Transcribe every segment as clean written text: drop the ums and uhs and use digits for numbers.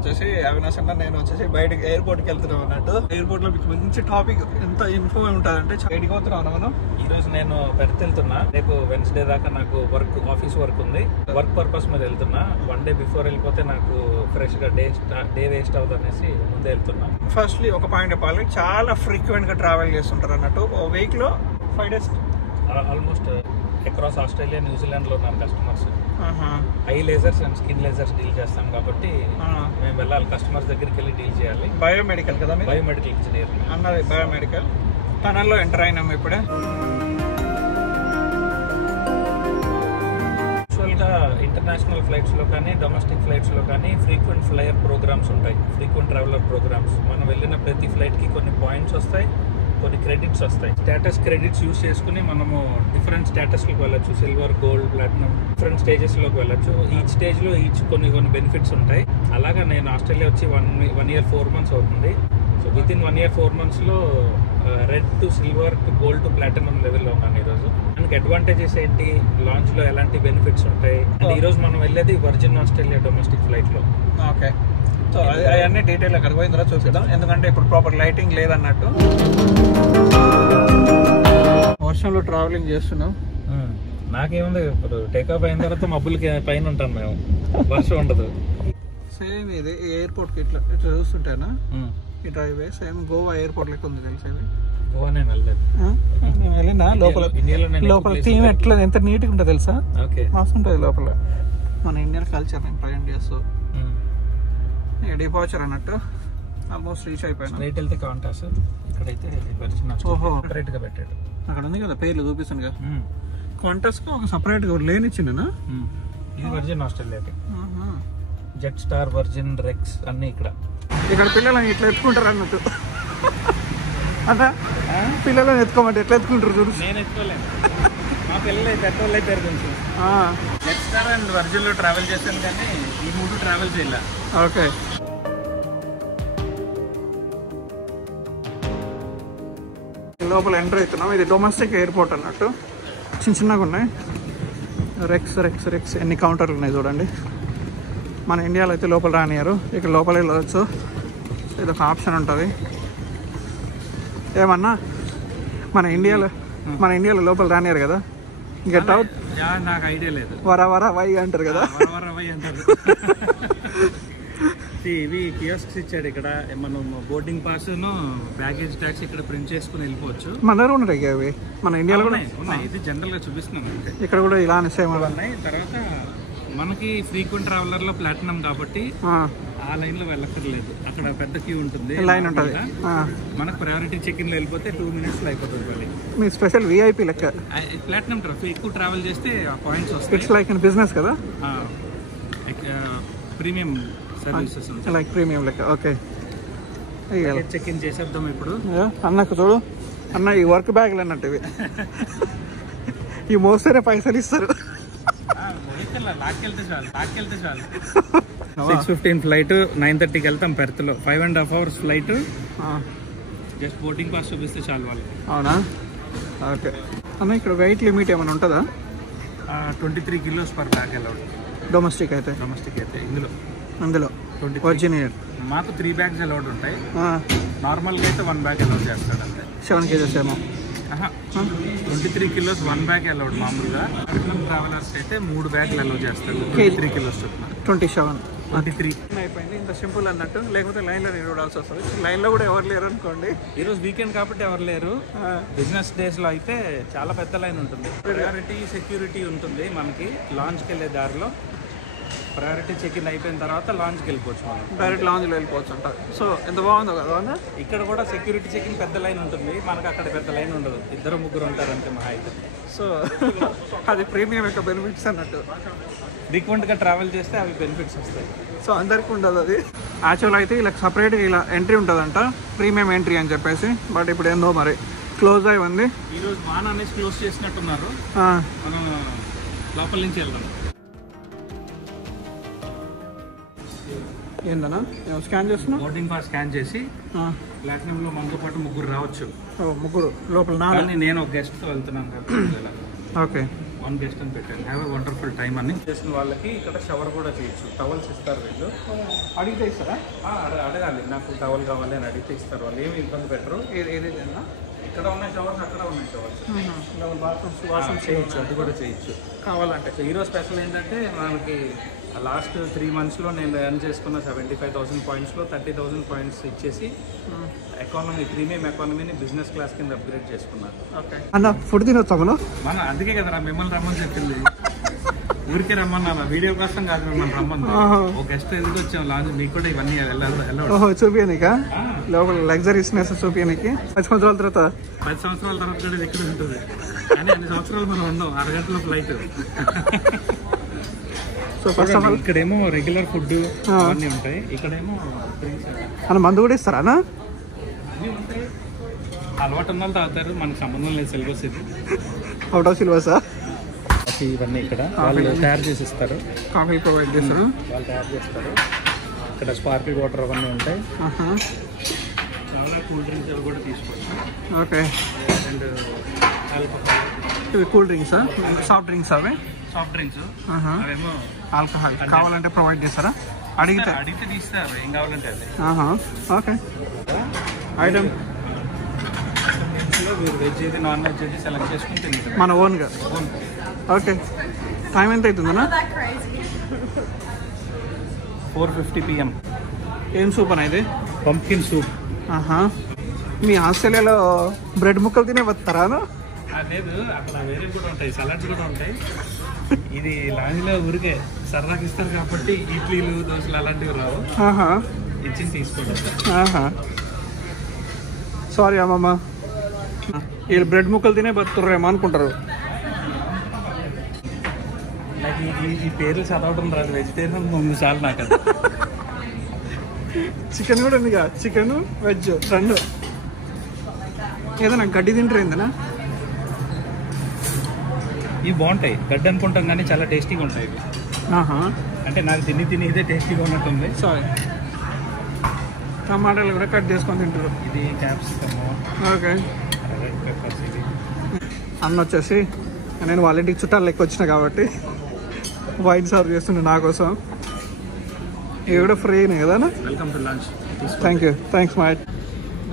వచ్చేసి అవినాష్ అన్న నేను వచ్చేసి బయటకి ఎయిర్పోర్ట్కి వెళ్తున్నాం అన్నట్టు. ఎయిర్పోర్ట్ లో మీకు మంచి టాపిక్ ఎంత ఇన్ఫో ఉంటుందంటే బయటకి పోతున్నాం మనం. ఈ రోజు నేను పెర్త్ వెళ్తున్నా. రేపు వెన్స్డే దాకా నాకు ఆఫీస్ వర్క్ ఉంది. వర్క్ పర్పస్ మీద వెళ్తున్నా. 1 day బిఫోర్ వెళ్ళిపోతే నాకు ఫ్రెష్ గా డే వేస్ట్ అవుతుంది అనేసి ముందే వెళ్తున్నా. ఫస్ట్లీ ఒక పాయింట్ చెప్పాలి, చాలా ఫ్రీక్వెంట్ గా ట్రావెల్ చేస్తుంటారు అన్నట్టు. ఓ వీక్ లో 5 days almost across Australia, New Zealand లో ఉన్నాను customers. I lasers and skin lasers deal చేస్తాం కాబట్టి మేము వెళ్ళాలి, కస్టమర్స్ దగ్గరికి వెళ్ళి డీల్ చేయాలి. బయోమెడికల్ కదా, బయోమెడికల్ ఇంజనీర్ అన్నది. బయోమెడికల్ టనల్లో ఎంటర్ అయినాము ఇప్పుడే. యాక్చువల్గా ఇంటర్నేషనల్ ఫ్లైట్స్లో కానీ డొమెస్టిక్ ఫ్లైట్స్లో కానీ ఫ్రీక్వెంట్ ఫ్లైయర్ ప్రోగ్రామ్స్ ఉంటాయి, ఫ్రీక్వెంట్ ట్రావెలర్ ప్రోగ్రామ్స్. మనం వెళ్ళిన ప్రతి ఫ్లైట్కి కొన్ని పాయింట్స్ వస్తాయి, కొన్ని క్రెడిట్స్ వస్తాయి. స్టేటస్ క్రెడిట్స్ యూస్ చేసుకుని మనము డిఫరెంట్ స్టేటస్లోకి వెళ్ళొచ్చు. సిల్వర్, గోల్డ్, ప్లాటినం డిఫరెంట్ స్టేజెస్లోకి వెళ్ళొచ్చు. ఈచ్ స్టేజ్లో కొన్ని బెనిఫిట్స్ ఉంటాయి. అలాగా నేను ఆస్ట్రేలియా వచ్చి 1 year 4 months అవుతుంది. సో వితిన్ 1 year 4 monthsలో red to silver to gold to platinum లెవెల్లో ఉన్నాను ఈరోజు. దానికి అడ్వాంటేజెస్ ఏంటి, లాంచ్లో ఎలాంటి బెనిఫిట్స్ ఉంటాయి. అండ్ ఈరోజు మనం వెళ్ళేది వర్జిన్ ఆస్ట్రేలియా డొమెస్టిక్ ఫ్లైట్లో. ఓకే, సో అవన్నీ డీటెయిల్ అక్కడ పోయిన తర్వాత చూపిద్దాం, ఎందుకంటే ఇప్పుడు ప్రాపర్ లైటింగ్ లేదన్నట్టు. వర్షంలో ట్రావెలింగ్ చేస్తున్నాం. నాకేముంది, ఇప్పుడు టేకాఫ్ అయిన తర్వాత మబ్బులకి పైన ఉంటాం మేము, వర్షం ఉండదు. సేమ్ ఇది ఎయిర్పోర్ట్కి ఇట్లా చూస్తుంటేనా ఈ డ్రైవే సేమ్ గోవా ఎయిర్పోర్ట్ లెక్క ఉంది తెలుసా. ఇది గోవా నేను వెళ్ళలేదు. మేము వెళ్ళినా లోపల థీమ్ ఎట్లా ఎంత నీట్గా ఉంటుంది తెలుసా. ఓకే, మస్తు ఉంటుంది లోపల. మన ఇండియన్ కల్చర్ నేను ప్రజెంట్ చేస్తూ డిపార్చర్ అన్నట్టు ఆల్మోస్ట్ రీచ్ అయిపోయాను. స్ట్రైట్ వెళ్తే కాంటాస్, ఇక్కడైతే ఓహో సపరేట్ గా పెట్టాడు. అక్కడ ఉంది కదా పేర్లు చూపిస్తుంది కదా. కాంటాస్ కి ఒక సపరేట్ గా లేన్ ఇచ్చిండనా. ఇది వర్జిన్ ఆస్ట్రేలియాకి. జెట్ స్టార్, వర్జిన్, రెక్స్ అన్ని ఇక్కడ పిల్లలని ఇట్లా ఎత్తుకుంటారు అన్నట్టు. అదా పిల్లలని ఎత్తుకోమంటే ఎట్లా ఎత్తుకుంటారు చూడు. నేను ఎత్తుకోలేను, మా పిల్లలు పెట్రోల్ అయిపోయారు కొంచెం. జెట్ స్టార్ అండ్ వర్జిన్ లో ట్రావెల్ చేశాను కానీ ఈ 3 ట్రావెల్ చేయాలి. ఓకే, లోపల ఎంటర్ అవుతున్నాం. ఇది డొమెస్టిక్ ఎయిర్పోర్ట్ అన్నట్టు. చిన్నగా ఉన్నాయి. రెక్స్ ఎన్ని కౌంటర్లు ఉన్నాయి చూడండి. మన ఇండియాలో అయితే లోపల రానియారు, ఇక్కడ లోపల వెళ్ళవచ్చు. ఇది ఒక ఆప్షన్ ఉంటుంది. ఏమన్నా మన ఇండియాలో లోపల రానియారు కదా. గెట్ అవుట్ నాకు ఐడియా లేదు. వర వై అంటారు కదా. ఇవి కియోస్క్స్ ఇచ్చాడు ఇక్కడ. మనం బోర్డింగ్ పాస్, బ్యాగేజ్ ట్యాక్స్ ఇక్కడ ప్రింట్ చేసుకుని వెళ్ళిపోవచ్చు. మన దగ్గర ఉన్నాయి అవి, మన ఇండియాలో కూడా ఉన్నాయి. ఇది జనరల్ గా చూపిస్తున్నాం. ఇక్కడ కూడా ఇలానే సేమ్ ఉన్నాయి. తర్వాత మనకి ఫ్రీక్వెంట్ ట్రావెలర్ లో ప్లాటినం కాబట్టి ఆ లైన్ లో వెళ్ళక్కర్లేదు, అక్కడ పెద్ద క్యూ ఉంటుంది, లైన్ ఉంటుంది. మనకు ప్రయారిటీ చెక్ ఇన్ లో వెళ్ళిపోతే 2 minutes లో అయిపోతుంది. మళ్ళీ మీ స్పెషల్ విఐపి లెక్క. ప్లాటినం ట్రాఫీ ఎక్కువ ట్రావెల్ చేస్తే పాయింట్స్ వస్తాయి. ఇట్స్ లైక్ ఇన్ బిజినెస్ కదా, ప్రీమియం సర్వీసెస్ లైక్ ప్రీమియం లెక్క. ఓకే, చెక్ ఇన్ చేసేద్దాం ఇప్పుడు. అన్నకు చూడు అన్న, ఈ వర్క్ బ్యాగ్లు అన్నట్టు ఇవి. ఈ మోస్తేనే పైసలు ఇస్తారు. 6:15 ఫ్లైట్, 9:30కి వెళ్తాం పెర్త్ లో. 5.5 hours flight. Just boarding pass చూపిస్తే చాలు వాళ్ళు. అవునా, ఓకే. అన్న ఇక్కడ వెయిట్ లిమిట్ ఏమైనా ఉంటుందా? 23 kilos per bag allowed. Domestic అయితే అందులో వర్జినియర్ మాకు 3 bags అలౌడ్ ఉంటాయి. నార్మల్గా అయితే 1 bag అలౌడ్ చేస్తాడు అంతే. 7 kgs ఏమో. 23 kilos 1 bag అలౌడ్. మామూలుగా ట్రావెలర్స్ అయితే 3 bags అలౌడ్ చేస్తాడు. 23 kilos 23 అయిపోయింది. ఇంత సింపుల్ అన్నట్టు. లేకపోతే లైన్లో నిలబడాల్సి వస్తుంది. లైన్లో కూడా ఎవరు లేరు అనుకోండి. ఈరోజు వీకెండ్ కాబట్టి ఎవరు లేరు. బిజినెస్ డేస్లో అయితే చాలా పెద్ద లైన్ ఉంటుంది. ప్రయారిటీ సెక్యూరిటీ ఉంటుంది మనకి. లాంచ్కి వెళ్ళే దారిలో ప్రయారిటీ చెక్ ఇన్ అయిపోయిన తర్వాత లాంచ్కి వెళ్ళిపోవచ్చు. మనం డైరెక్ట్ లాంజ్లో వెళ్ళిపోవచ్చు అంట. సో ఎంత బాగుందో కదా. ఇక్కడ కూడా సెక్యూరిటీ చెక్ ఇన్ పెద్ద లైన్ ఉంటుంది, మనకు అక్కడ పెద్ద లైన్ ఉండదు. 2-3 ఉంటారు అంతే మహా అయితే. సో అది ప్రీమియం యొక్క బెనిఫిట్స్ అన్నట్టు. ఫ్రీక్వెంట్గా ట్రావెల్ చేస్తే అవి బెనిఫిట్స్ వస్తాయి. సో అందరికీ ఉండదు అది. యాక్చువల్ అయితే ఇలా సపరేట్గా ఇలా ఎంట్రీ ఉంటుందంట, ప్రీమియం ఎంట్రీ అని చెప్పేసి. బట్ ఇప్పుడు ఏందో మరి క్లోజ్ అయి ఉంది. ఈరోజు వాన్ అనేసి క్లోజ్ చేసినట్టున్నారు. మనం లోపల నుంచి వెళ్దాం. ఏందన్నా స్కాన్ చేస్తున్నా? బోర్డింగ్ పాస్ స్కాన్ చేసి ప్లాటినంలో మనతో పాటు 3 రావచ్చు. 3 లోపల 4. నేను ఒక గెస్ట్తో వెళ్తున్నాను కాబట్టి. ఓకే, 1 గెస్ట్ అని పెట్టాను. హ్యావ్ ఎ వండర్ఫుల్ టైమ్ అని చేసిన వాళ్ళకి ఇక్కడ షవర్ కూడా చేయొచ్చు. టవల్స్ ఇస్తారు వీళ్ళు. అడిగితే ఇస్తారా? అడగాలి, నాకు టవల్ కావాలి అని అడిగితే ఇస్తారు వాళ్ళు, ఏమి ఇబ్బంది పెట్టరు. ఏదైనా ఇక్కడ ఉన్నాయి షవర్స్, అక్కడ ఉన్నాయి షవర్స్. వాష్రూమ్స్ చేయొచ్చు, అది కూడా చేయొచ్చు కావాలంటే. సో ఈరోజు స్పెషల్ ఏంటంటే మనకి లాస్ట్ 3 monthsలో నేను ఎర్న్ చేసుకున్న 75,000 పాయింట్స్లో 30,000 పాయింట్స్ ఇచ్చేసి ఎకానమీ, ప్రీమియం ఎకానమీని బిజినెస్ క్లాస్ కింద అప్గ్రేడ్ చేసుకున్నాను. ఓకే అన్న, ఫుడ్ తినొచ్చా మనం? అందుకే కదా మిమ్మల్ని రమ్మని చెప్పింది. ఊరికే రమ్మన్నా, వీడియో కోసం కాదు మిమ్మల్ని రమ్మని. ఒక గెస్ట్ ఎందుకు వచ్చాం లాంజ్, మీకు కూడా ఇవన్నీ వెళ్ళాలి. చూపియనికా లోపల లగ్జరీస్నెస్ చూపియనికి 10 సంవత్సరాల తర్వాత 10 సంవత్సరాల తర్వాత కూడా ఇది ఎక్కడ ఉంటుంది. కానీ అన్ని సంవత్సరాలు మనం ఉన్నాం, 6 గంటల flight. So first of all ఇక్కడేమో రెగ్యులర్ ఫుడ్ అన్నీ ఉంటాయి, ఇక్కడేమో మన మందు కూడా ఇస్తారా? అన్నీ ఉంటాయి. అలవాటు ఉన్న వాళ్ళు తాగుతారు, మనకు సంబంధం లేదు. సిలబస్ ఇది అవుట్ ఆఫ్ సిలబసా? ఇవన్నీ ఇక్కడ వాళ్ళు తయారు చేసి ఇస్తారు. కాఫీ ప్రొవైడ్ చేస్తారు, వాళ్ళు తయారు చేస్తారు. ఇక్కడ స్పార్కిల్ వాటర్ అవన్నీ ఉంటాయి. చాలా కూల్ డ్రింక్స్ అవి కూడా తీసుకోవచ్చు. ఓకే. అండ్ ఇవి కూల్ డ్రింక్సా, సాఫ్ట్ డ్రింక్స్? అవి సాఫ్ట్ డ్రింక్స్, అవేమో ఆల్కహాల్ కావాలంటే ప్రొవైడ్ చేస్తారా? అడిగితే తీస్తారు, ఏం కావాలంటే అది. ఓకే. ఐటమ్ మీరు వెజ్ ఏది నాన్ వెజ్ ఏది సెలెక్ట్ చేసుకుని తింటారు మన ఓన్గా. ఓకే. టైం ఎంత అవుతుందన్నా? 4:50 PM. ఏం సూప్ అన్న ఇది? Pumpkin soup. మీ ఆస్ట్రేలియాలో బ్రెడ్ ముక్కలు తినే వస్తారా? లేదు, అక్కడ వేరే కూడా ఉంటాయి, సలాడ్స్ కూడా ఉంటాయి. ఇది లాంజ్లో ఊరికే సరదాకి ఇస్తారు కాబట్టి ఇడ్లీలు, దోశలు అలాంటివి రావు. ఇచ్చి తీసుకుంటారు. సారీ అమ్మమ్మ, వీళ్ళు బ్రెడ్ ముక్కలు తినే బతుకుర్రేమో అనుకుంటారు. నాకు ఈ పేర్లు చదవడం రాదు. వెజిటేరియన్ 3 సార్లు నాకు. చికెన్ కూడా ఉందిగా, చికెన్ వెజ్ 2. ఏదైనా గడ్డి తింటారు ఏందనా? ఇవి బాగుంటాయి, గడ్డి అనుకుంటాం కానీ చాలా టేస్టీగా ఉంటాయి ఇవి. అంటే నాకు తిని ఇదే టేస్టీగా ఉన్నట్టుంది. సారీ. టమాటాలు కూడా కట్ చేసుకొని తింటారు. ఇది క్యాప్సికమ్. ఓకే. Red peppers. ఇది అన్న వచ్చేసి నేను వాళ్ళ ఇంటికి చుట్టాలు లెక్క వచ్చిన కాబట్టి వైన్ సర్వ్ చేస్తుండే నా కోసం. ఇవి కూడా ఫ్రీనే కదా? Welcome to lunch. Thank you. Thanks my.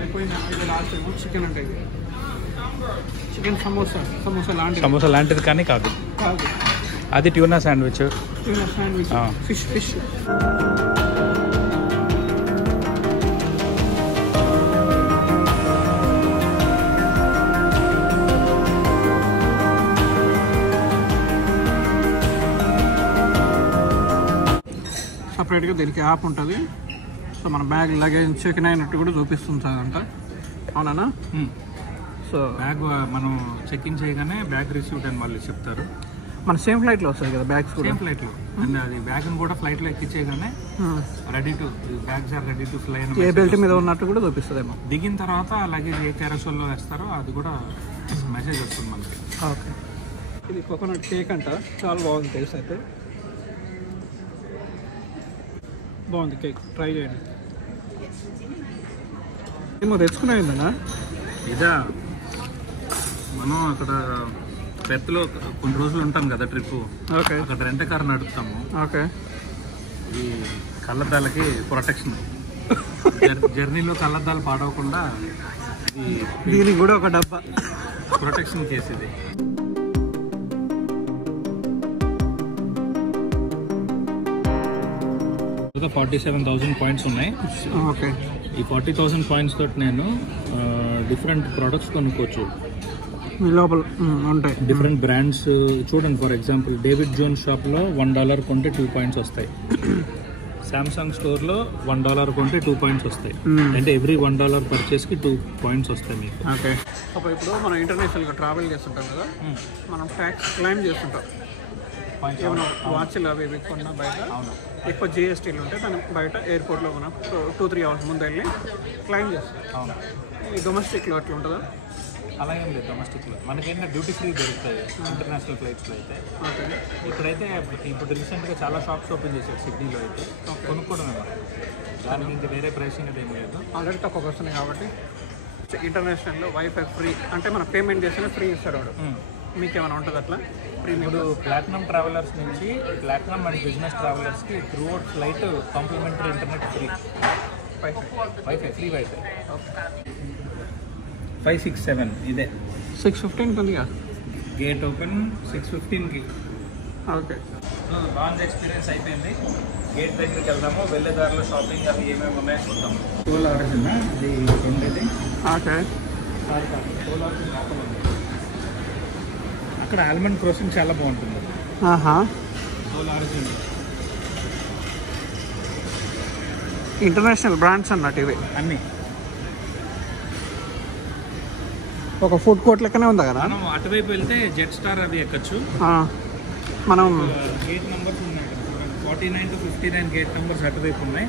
అయిపోయింది. లాస్ట్ చికెన్ అంటే చికెన్ సమోసా లాంటిది కానీ కాదు, అది ట్యూనా శాండ్విచ్. ఫిష్. సపరేట్గా దీనికి యాప్ ఉంటుంది. సో మన బ్యాగ్ లగేజ్ చెక్ అయినట్టు కూడా చూపిస్తుంది అదంట. అవునా? సో బ్యాగ్ మనం చెక్ ఇన్ చేయగానే బ్యాగ్ రిసీవ్డ్ అని వాళ్ళు చెప్తారు. మన సేమ్ ఫ్లైట్లో వస్తుంది కదా బ్యాగ్స్ కూడా? సేమ్ ఫ్లైట్లో. అండ్ అది బ్యాగ్ని కూడా ఫ్లైట్లో ఎక్కించేయగానే bags are ready to fly అని ఏ బెల్ట్ మీద ఉన్నట్టు కూడా చూపిస్తుందేమో. దిగిన తర్వాత లగేజ్ ఏ క్యారసోల్లో వేస్తారో అది కూడా మెసేజ్ వస్తుంది మనకి. ఓకే. ఇది కోకోనట్ కేక్ అంట, చాలా బాగుంది టేస్ట్ అయితే. బాగుంది కేక్, ట్రై చేయండి. ఏమో తెచ్చుకున్నాయిందన్నా? ఇదా, మనం అక్కడ పెర్త్లో కొన్ని రోజులు ఉంటాం కదా ట్రిప్. ఓకే. అక్కడ రెంట్ కార్ నడుపుతాము. ఓకే. ఈ కళ్ళద్దాలకి ప్రొటెక్షన్, జర్నీలో కళ్ళద్దాలు పాడవకుండా దీనికి కూడా ఒక డబ్బా ప్రొటెక్షన్ కేసు ఇది. ఇంకా 47,000 పాయింట్స్ ఉన్నాయి. ఓకే. ఈ 40,000 పాయింట్స్ తోటి నేను డిఫరెంట్ ప్రోడక్ట్స్ కొనుక్కోవచ్చు. మీ లోపల ఉంటాయి డిఫరెంట్ బ్రాండ్స్. చూడండి, ఫర్ ఎగ్జాంపుల్ డేవిడ్ జోన్స్ షాప్లో $1 కొంటే 2 పాయింట్స్ వస్తాయి. సామ్సంగ్ స్టోర్లో $1 కొంటే 2 పాయింట్స్ వస్తాయి. అంటే ఎవ్రీ $1 పర్చేస్కి 2 పాయింట్స్ వస్తాయి మీకు. ఓకే. ఇప్పుడు మనం ఇంటర్నేషనల్గా ట్రావెల్ చేస్తుంటాం కదా, మనం ట్యాక్స్ క్లైమ్ చేస్తుంటాం. ఏమైనా వాచ్లు అవి ఇవి కొన్నా బయట ఎక్కువ జిఎస్టీలు ఉంటే దాని బయట ఎయిర్పోర్ట్లో మనం 2-3 అవర్స్ ముందు వెళ్ళి క్లైమ్ చేస్తాం. ఈ డొమెస్టిక్లో అట్లా ఉంటుందా? అలా ఏం లేదు. డొమెస్టిక్లో మనకేంటంటే డ్యూటీ ఫ్రీ దొరుకుతాయి ఇంటర్నేషనల్ ఫ్లైట్స్లో అయితే. ఓకే. ఇక్కడైతే ఇప్పుడు రీసెంట్గా చాలా షాప్స్ ఓపెన్ చేశారు సిడ్నీలో అయితే. కొనుక్కోవడమే మనం, దానికి ఇంకా వేరే ప్రైసింగ్ అది ఏం లేదు. ఆల్రెడీ తక్కువ వస్తున్నాయి కాబట్టి ఇంటర్నేషనల్లో వైఫై ఫ్రీ అంటే మనం పేమెంట్ చేస్తేనే ఫ్రీ ఇస్తారు వాడు. మీకు ఏమైనా ఉంటుంది అట్లా ప్రీమియం? ఇప్పుడు ప్లాటినం ట్రావెలర్స్ నుంచి ప్లాటినం అండ్ బిజినెస్ ట్రావెలర్స్కి throughout flight complimentary internet free, wifi free wifi. 567 ఇదే 6:15 ఉందిగా గేట్ ఓపెన్ 6:15కి. ఓకే, లాంచ్ ఎక్స్పీరియన్స్ అయిపోయింది. గేట్ దగ్గరికి వెళ్దాము, వెళ్ళే దారిలో షాపింగ్ అవి ఏమేమి ఉన్నాయో చూద్దాం. టోల్ ఆరిజిన్ అది ఉండేది. ఓకే, టోల్ ఆరిజిన్ లోపల ఉంది. అక్కడ ఆల్మండ్ క్రోసింగ్ చాలా బాగుంటుంది. టోల్ ఆరిజిన్ ఇంటర్నేషనల్ బ్రాండ్స్ అన్నట్టు ఇవి అన్నీ. ఒక ఫుడ్ కోర్ట్ లెక్కనే ఉందా కదా? మనం అటువైపు వెళ్తే జెట్ స్టార్ అవి ఎక్కచ్చు. మనం గేట్ నెంబర్స్ ఉన్నాయి కదా, 49 to 59 గేట్ నెంబర్స్ అటువైపు ఉన్నాయి.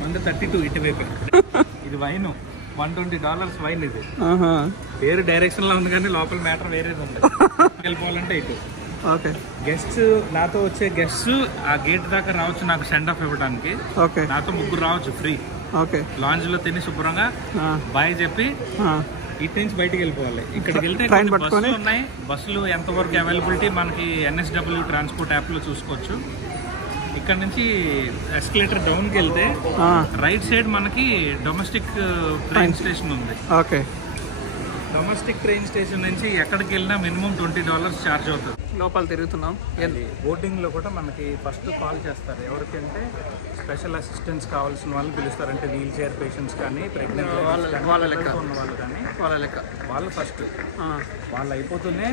132 ఇటువైపు. ఇది వైన్ $120 వైన్. ఇది పేరు డైరెక్షన్ లో ఉంది కానీ లోపల మ్యాటర్ వేరేది ఉంది. వెళ్ళిపోవాలంటే ఇటు. ఓకే, గెస్ట్ నాతో వచ్చే గెస్ట్ ఆ గేట్ దాకా రావచ్చు నాకు సెండ్ ఆఫ్ ఇవ్వడానికి. ఓకే, నాతో 3 రావచ్చు ఫ్రీ. ఓకే, లాంజ్ లో తిని శుభ్రంగా బాయ్ చెప్పి ఇటు నుంచి బయటికి వెళ్ళిపోవాలి. ఇక్కడికి వెళ్తే బస్సులు ఉన్నాయి. బస్సులు ఎంతవరకు అవైలబిలిటీ మనకి NSW ట్రాన్స్పోర్ట్ యాప్లో చూసుకోవచ్చు. ఇక్కడ నుంచి ఎస్కలేటర్ డౌన్కి వెళ్తే రైట్ సైడ్ మనకి డొమెస్టిక్ ట్రైన్ స్టేషన్ ఉంది. ఓకే, డొమెస్టిక్ ట్రైన్ స్టేషన్ నుంచి ఎక్కడికి వెళ్ళినా మినిమం $20 ఛార్జ్ అవుతుంది. లోపల తిరుగుతున్నాం. బోర్డింగ్లో కూడా మనకి ఫస్ట్ కాల్ చేస్తారు. ఎవరికంటే స్పెషల్ అసిస్టెన్స్ కావాల్సిన వాళ్ళు పిలుస్తారు. అంటే వీల్ చైర్ పేషెంట్స్ కానీ, ప్రెగ్నెంట్ వాళ్ళ లెక్క ఉన్న వాళ్ళు కానీ, వాళ్ళు ఫస్ట్. వాళ్ళు అయిపోతూనే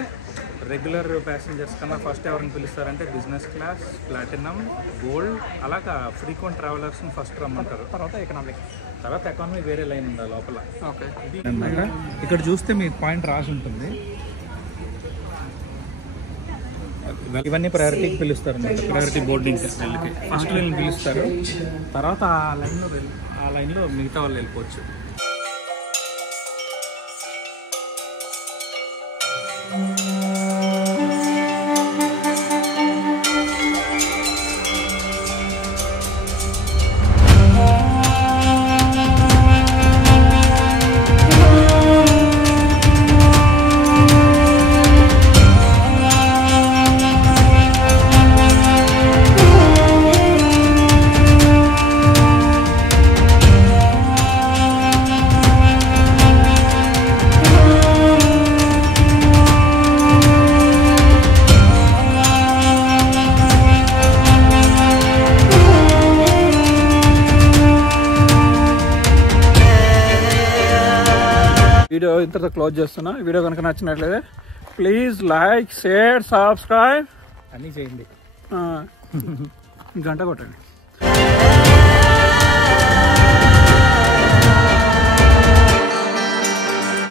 రెగ్యులర్ ప్యాసింజర్స్ కన్నా ఫస్ట్ ఎవరిని పిలుస్తారంటే బిజినెస్ క్లాస్, ప్లాటినం, గోల్డ్, అలాగా ఫ్రీక్వెంట్ ట్రావెలర్స్ని ఫస్ట్ రమ్మంటారు. తర్వాత ఎకానమీ వేరే లైన్ ఉందా లోపల. ఓకే, అన్నమాట. ఇక్కడ చూస్తే మీకు పాయింట్ రాసి ఉంటుంది. ఇవన్నీ ప్రయారిటీకి పిలుస్తారు అన్నమాట. ప్రయారిటీ బోర్డింగ్ వెళ్ళి ఫస్ట్ వీళ్ళని పిలుస్తారు. తర్వాత ఆ లైన్లో మిగతా వాళ్ళు వెళ్ళిపోవచ్చు. వీడియో ఇంతతో క్లోజ్ చేస్తున్నా. వీడియో కనుక నచ్చినట్లయితే ప్లీజ్ లైక్, షేర్, సబ్స్క్రైబ్ అన్నీ చేయండి. గంట కొట్టండి.